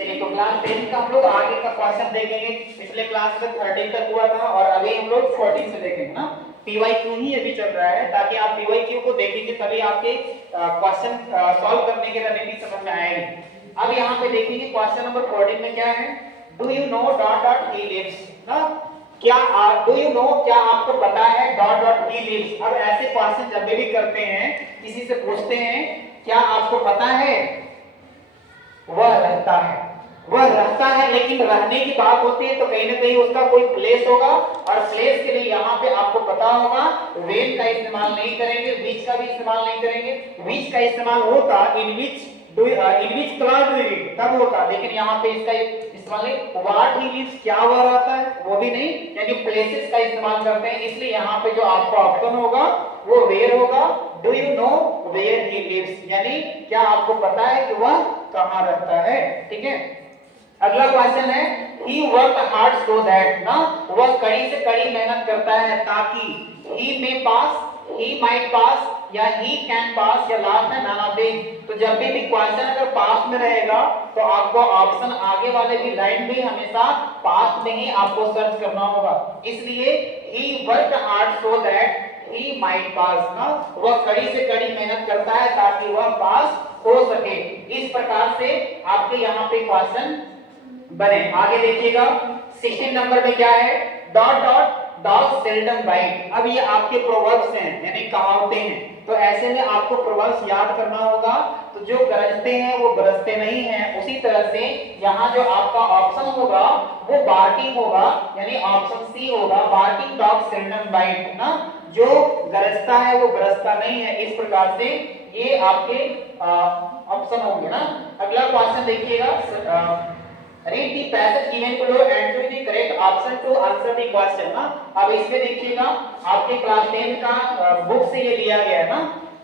चलिए तो क्लास 10 का हम लोग आगे का क्वेश्चन देखेंगे। पिछले क्लास में 13 तक हुआ था और अभी हम लोग 14 से देखेंगे ना। पीवाईक्यू ही अभी चल रहा है, ताकि आप पीवाईक्यू को देखेंगे तभी आपके क्वेश्चन सॉल्व करने की रणनीति समझ में आएगी। अब यहाँ पे देखेंगे क्वेश्चन नंबर 14 में क्या है। Do you know dot dot he lives ना, क्या डू यू नो, क्या आपको पता है डॉट डॉट ही लिव्स। अब ऐसे क्वेश्चन जब भी करते हैं, किसी से पूछते हैं क्या आपको पता है, वह रहता है, वह रहता है, लेकिन रहने की बात होती है तो कहीं ना कहीं उसका कोई प्लेस होगा, और प्लेस के लिए यहाँ पे आपको पता होगा वेन का इस्तेमाल नहीं करेंगे, विच का भी इस्तेमाल नहीं करेंगे। विच का इस्तेमाल होता in which class do you read तब होता, लेकिन यहाँ पे इसका इस्तेमाल नहीं। व्हाट ही लिव्स, क्या वह रहता है, वो भी नहीं, यानी प्लेसेस का इस्तेमाल करते हैं। इसलिए यहाँ पे जो आपका ऑप्शन होगा वो वेयर होगा। Do you know where he lives, यानी क्या आपको पता है कि वह कहाँ रहता है। ठीक है, अगला क्वेश्चन है he worked hard so that ना, वह कड़ी से कड़ी मेहनत करता है ताकि he may pass, he might pass या he can pass या लास्ट में none of these। तो जब भी क्वेश्चन अगर पास्ट में रहेगा तो आपको ऑप्शन आगे वाले भी लाइन भी हमेशा पास्ट में ही आपको सर्च करना होगा। इसलिए he worked hard so that he might pass ना, वह कड़ी से कड़ी मेहनत करता है ताकि वह पास हो सके। इस प्रकार से आपके यहाँ पे क्वेश्चन बने। आगे देखिएगा 16 नंबर में क्या है, dot dot dog seldom bite. अब ये आपके प्रोवर्ब्स हैं, यानी कहावतें हैं, तो ऐसे में आपको प्रोवर्ब्स याद करना होगा। तो जो गरजते हैं वो गरजते नहीं हैं। उसी तरह से यहाँ जो आपका ऑप्शन होगा वो बार्किंग होगा, यानी ऑप्शन सी होगा, बार्किंग डॉग सेल्डम बाइट ना, जो गरजता है वो गरजता नहीं है। इस प्रकार से ये आपके ऑप्शन होंगे ना। अगला क्वेश्चन देखिएगा, read the passage given below and choose the correct option to answer the question ना। अब इसमें देखिएगा आपके क्लास 10 का बुक से ये लिया गया है ना।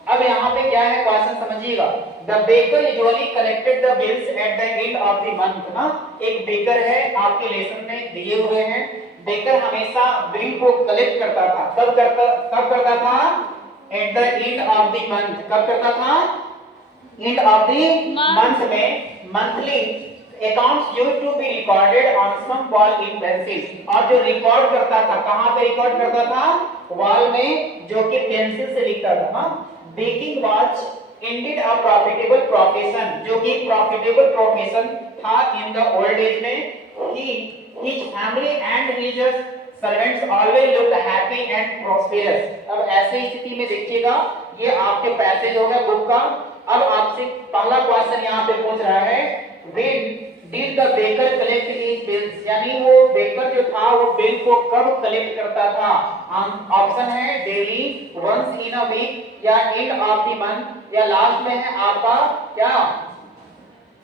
अब यहाँ पे क्या है क्वेश्चन समझिएगा। The baker usually collected the bills at the end of the month ना। एक बेकर है, आपके लेसन में दिए हुए हैं। बेकर हमेशा बिल को कलेक्ट करता था, कब करता था, at the end of the month। कब करता था, end of the month में। Monthly accounts used to be recorded on some wall in pencil. और जो रिकॉर्ड करता था, कहां पे रिकॉर्ड करता था, वॉल में, जो कि पेंसिल से लिखता था ना। Baking was indeed a profitable profession, जो कि प्रॉफिटेबल प्रोफेशन था इन द ओल्ड एज में। His family and his servants always looked happy and prosperous. अब ऐसे स्थिति में देखिएगा, ये आपके पैसेज हो गया बुक का। अब आपसे पहला क्वेश्चन यहाँ पे पूछ रहा है, when did the baker collect his bills, यानी वो बेकर जो था वो बिल को कब कलेक्ट करता था। ऑप्शन है daily, once in a week या एंड ऑफ द मंथ या लास्ट में है आपका क्या,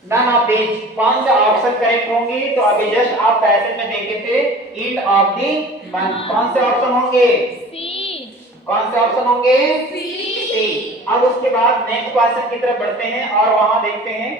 नन ऑफ दीज। कौन सा ऑप्शन करेक्ट होंगे, तो अभी जस्ट आप पैसेज में देखे थे एंड ऑफ द मंथ। कौन से ऑप्शन होंगे, सी। कौन से ऑप्शन होंगे, सी। अब उसके बाद नेक्स्ट क्वेश्चन की तरफ बढ़ते हैं और वहां देखते हैं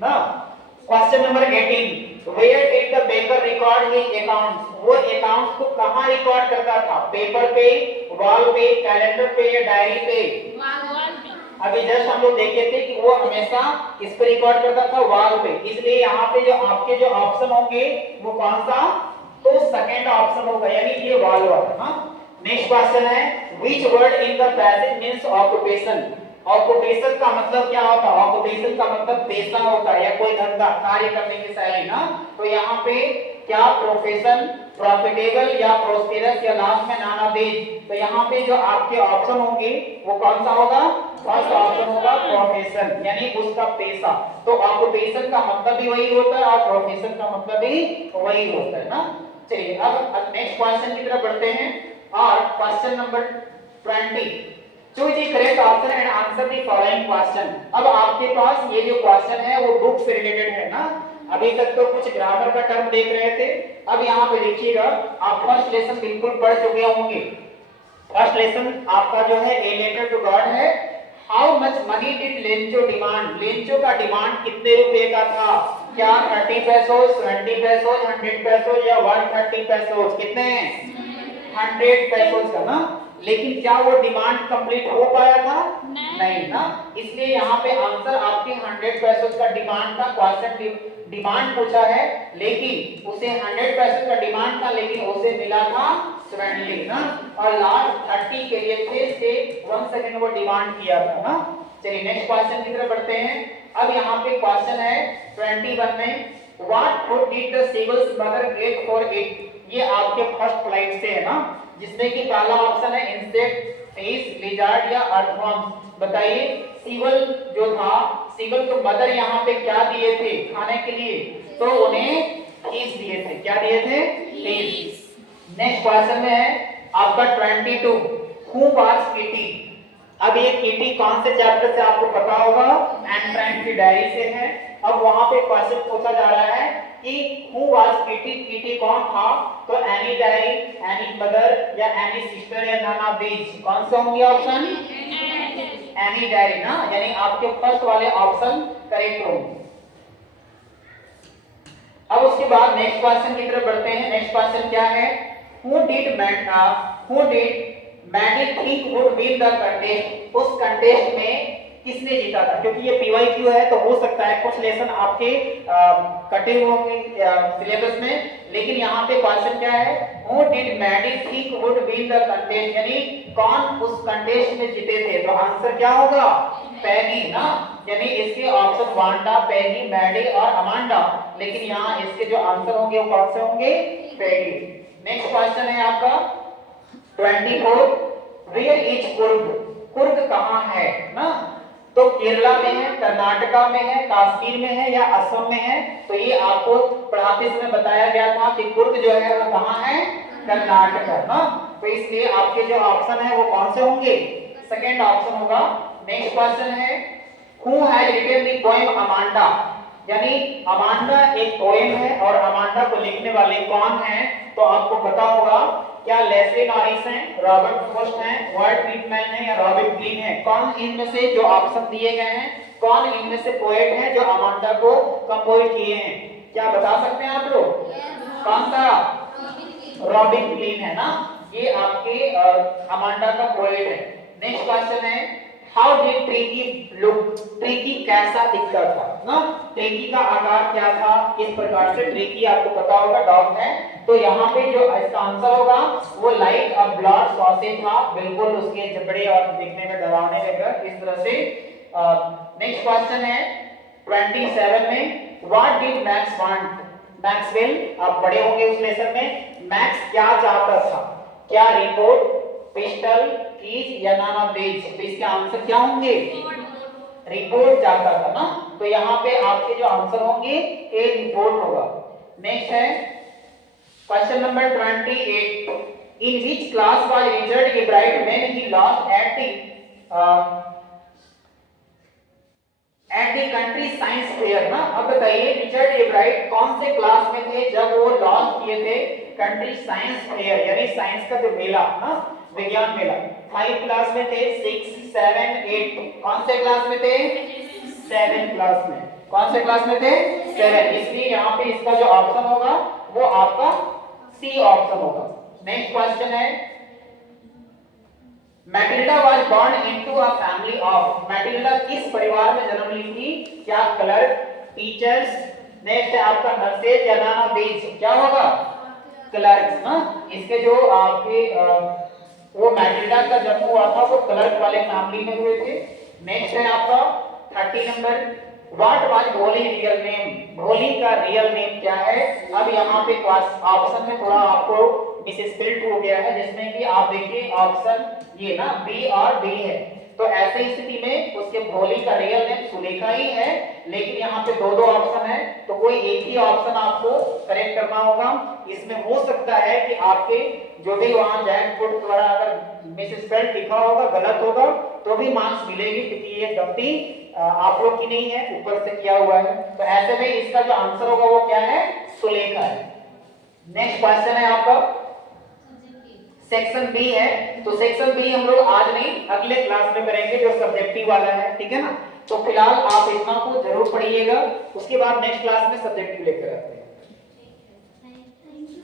ना। Question number 18, where did the baker record his accounts, वो अकाउंट्स को कहां रिकॉर्ड करता था, पेपर पे, वॉल पे, कैलेंडर पे या डायरी पे। वॉल पे। अभी जस्ट हम लोग देखे थे कि वो हमेशा किस पे रिकॉर्ड करता था, वॉल पे। इसलिए यहाँ पे जो आपके जो ऑप्शन होंगे वो कौन सा, तो सेकंड ऑप्शन होगा, यानी ये वॉल वाला। नेक्स्ट क्वेश्चन है, which word in the passage means occupation। Occupation का मतलब क्या होता है, ऑक्युपेशन का मतलब पेशा होता है या कोई धंधा, कार्य करने की शैली ना। तो यहाँ पे क्या प्रोफेशन, प्रॉफिटेबल या प्रोस्पेरस या लास्ट में नन ऑफ दीज। तो यहाँ पे जो आपके ऑप्शन होंगे वो कौन सा होगा, फर्स्ट ऑप्शन होगा प्रोफेशन, यानी उसका पेशा। तो ऑक्युपेशन का मतलब भी वही होता है और प्रोफेशन का मतलब भी वही होता है ना। चलिए अब नेक्स्ट क्वेश्चन की तरफ बढ़ते हैं और question number 20, choose the correct option and answer the following question। अब आपके पास ये जो क्वेश्चन है वो बुक से रिलेटेड है ना। अभी तक तो कुछ ग्रामर का टर्म देख रहे थे, अब यहाँ पे देखिएगा आप फर्स्ट लेसन बिल्कुल पढ़ चुके होंगे। फर्स्ट लेसन आपका जो है ए लेटर टू गॉड है। How much money did Lencho demand, Lencho का डिमांड कितने रुपए का था, क्या 30 पैसोस, 20 पैसोस, 100 पैसोस या 130 पैसोस, कितने, 100 पैसोस का ना। लेकिन क्या वो डिमांड कंप्लीट हो पाया था, नहीं ना। इसलिए यहाँ पे आंसर आपके 100 पैसों का डिमांड था। क्वेश्चन डिमांड पूछा है, लेकिन उसे 100% का डिमांड था, लेकिन उसे मिला था 70 ना, और लास्ट 30 के लिए थे से 1 सेकंड वो डिमांड किया था ना। चलिए नेक्स्ट क्वेश्चन की तरफ बढ़ते हैं। अब यहाँ पे क्वेश्चन है 21 में, what food did the seagulls mother get for it. ये आपके फर्स्ट स्लाइड से है ना, जिसमें कि पहला ऑप्शन है इंसेक्ट, फिश, लिजर्ड या अर्थवर्म्स। बताइए सीगल जो था, सीगल को मदर यहाँ पे क्या दिए थे खाने के लिए, तो उन्हें फिश दिए थे। क्या दिए थे? फिश। नेक्स्ट क्वेश्चन में है आपका 22, हु वाज किटी। अब ये किटी कौन से चैप्टर से आपको पता होगा, एन फ्रैंक की डायरी से है। अब वहां पे क्वेश्चन पूछा जा रहा है कि हु वाज किटी, किटी कौन था, तो एनी डायरी, एनी मदर या एनी सिस्टर या नन ऑफ दीज। कौन से होंगे ऑप्शन? एनी डायरी ना, यानी आपके फर्स्ट वाले ऑप्शन करेक्ट होंगे। अब उसके बाद नेक्स्ट क्वेश्चन की तरफ बढ़ते हैं। नेक्स्ट क्वेश्चन क्या है, who did Mandy think would win the contest। उस कंटेस्ट में किसने जीता था, क्योंकि ये PYQ है तो हो सकता है कुछ लेसन आपके कटे हुए होंगे सिलेबस में, लेकिन यहाँ पे क्वेश्चन क्या है, who did Mandy think would win the contest, यानी कौन उस कंटेस्ट में जीते थे। तो आंसर क्या होगा? पैगी ना, यानी इसके ऑप्शन वांडा, पैगी, मैडी और अमांडा, लेकिन यहाँ इसके जो आंसर होंगे वो कौन से होंगे? पैगी। नेक्स्ट क्वेश्चन है आपका 24, वेयर इज कुर्ग। कुर्ग कहाँ है ना, तो केरला में है, कर्नाटका में है, कश्मीर में है या असम में है। तो ये आपको पढ़ाते समय बताया गया था कि कुर्ग जो है वो कहाँ है? कर्नाटका ना। तो इसलिए आपके जो ऑप्शन है वो कौन से होंगे? सेकंड ऑप्शन होगा। नेक्स्ट क्वेश्चन है, who has written the poem Amanda, यानी अमांडा एक पोएम है और अमांडा को लिखने वाले कौन हैं, तो आपको पता होगा। क्या लेस्ली नॉरिस हैं, रॉबर्ट फ्रॉस्ट हैं, वर्ल्ड व्हिटमैन है या रॉबिन ग्रीन है। कौन इनमें से जो ऑप्शन दिए गए हैं, कौन इनमें से पोएट है जो अमांडा को कंपोज किए हैं? क्या बता सकते हैं आप लोग? कौन सा? रॉबिन ग्रीन है ना, ये आपके अमांडा का पोएट है। नेक्स्ट क्वेश्चन है, how did tricky look. Tricky कैसा दिखता था ना, ट्रिकी का आकार क्या था, किस प्रकार से। ट्रिकी आपको पता होगा डॉग है, तो यहाँ पे जो इसका आंसर होगा वो लाइक अ ब्लड सॉसेज था, बिल्कुल उसके जबड़े और दिखने में डरावने लगे इस तरह से। नेक्स्ट क्वेश्चन है 27 में, what did max want. Maxwell आप पढ़े होंगे उस लेसन में, मैक्स क्या चाहता था, क्या रिपोर्ट, पिस्टल, कीज या नन ऑफ दीज। तो इसके आंसर क्या होंगे? रिपोर्ट चाहता था ना, तो यहाँ पे आपके जो आंसर होंगे ए रिपोर्ट होगा। नेक्स्ट है question number 28, in which class was Richard एब्राइट when he lost at the country science fair ना। अब बताइए रिचर्ड एब्राइट कौन से क्लास में थे जब वो लॉस्ट किए थे कंट्री साइंस फेयर, यानी साइंस का जो मेला ना, विज्ञान मेला। 5 क्लास में थे, 6, 7, 8। कौन से क्लास में थे? 7 क्लास में। कौन से क्लास में थे? 7। इसलिए यहाँ पे इसका जो ऑप्शन होगा वो आपका सी ऑप्शन होगा। नेक्स्ट क्वेश्चन है, Matilda was born into a family of. Matilda किस परिवार में जन्म ली थी? क्या क्लर्क, टीचर्स, नेक्स्ट है आपका नर्सेज या नन ऑफ दीज। क्या होगा? क्लर्क ना। इसके जो आपके वो मैटिल्डा का जन्म हुआ था वो क्लर्क वाले फैमिली में हुए थे। नेक्स्ट है आपका 30 नंबर, व्हाट वाज भोली रियल नेम। भोली का रियल नेम क्या है? अब यहाँ पे ऑप्शन में थोड़ा आपको मिसस्पेल्ड हो गया है, जिसमें कि आप देखिए ऑप्शन ये ना बी और डी है, तो ऐसे स्थिति में उसके भोली का रियल नेम सुलेखा ही है, लेकिन यहाँ पे दो ऑप्शन है, तो कोई एक ही ऑप्शन आपको करेक्ट करना होगा। इसमें हो सकता है कि आपके जो भी वहां जैकपॉट द्वारा अगर मिसस्पेल्ड लिखा होगा, गलत होगा, तो भी मार्क्स मिलेगी, क्योंकि ये गलती आप लोग की नहीं है, ऊपर से किया हुआ है। तो ऐसे में इसका जो आंसर होगा वो क्या है? सुलेखा है। नेक्स्ट क्वेश्चन है आपका सेक्शन बी है, तो सेक्शन बी हम लोग आज नहीं अगले क्लास में करेंगे जो सब्जेक्टिव वाला है, ठीक है ना। तो फिलहाल आप इतना को जरूर पढ़िएगा, उसके बाद नेक्स्ट क्लास में सब्जेक्टिव लेकर आते हैं।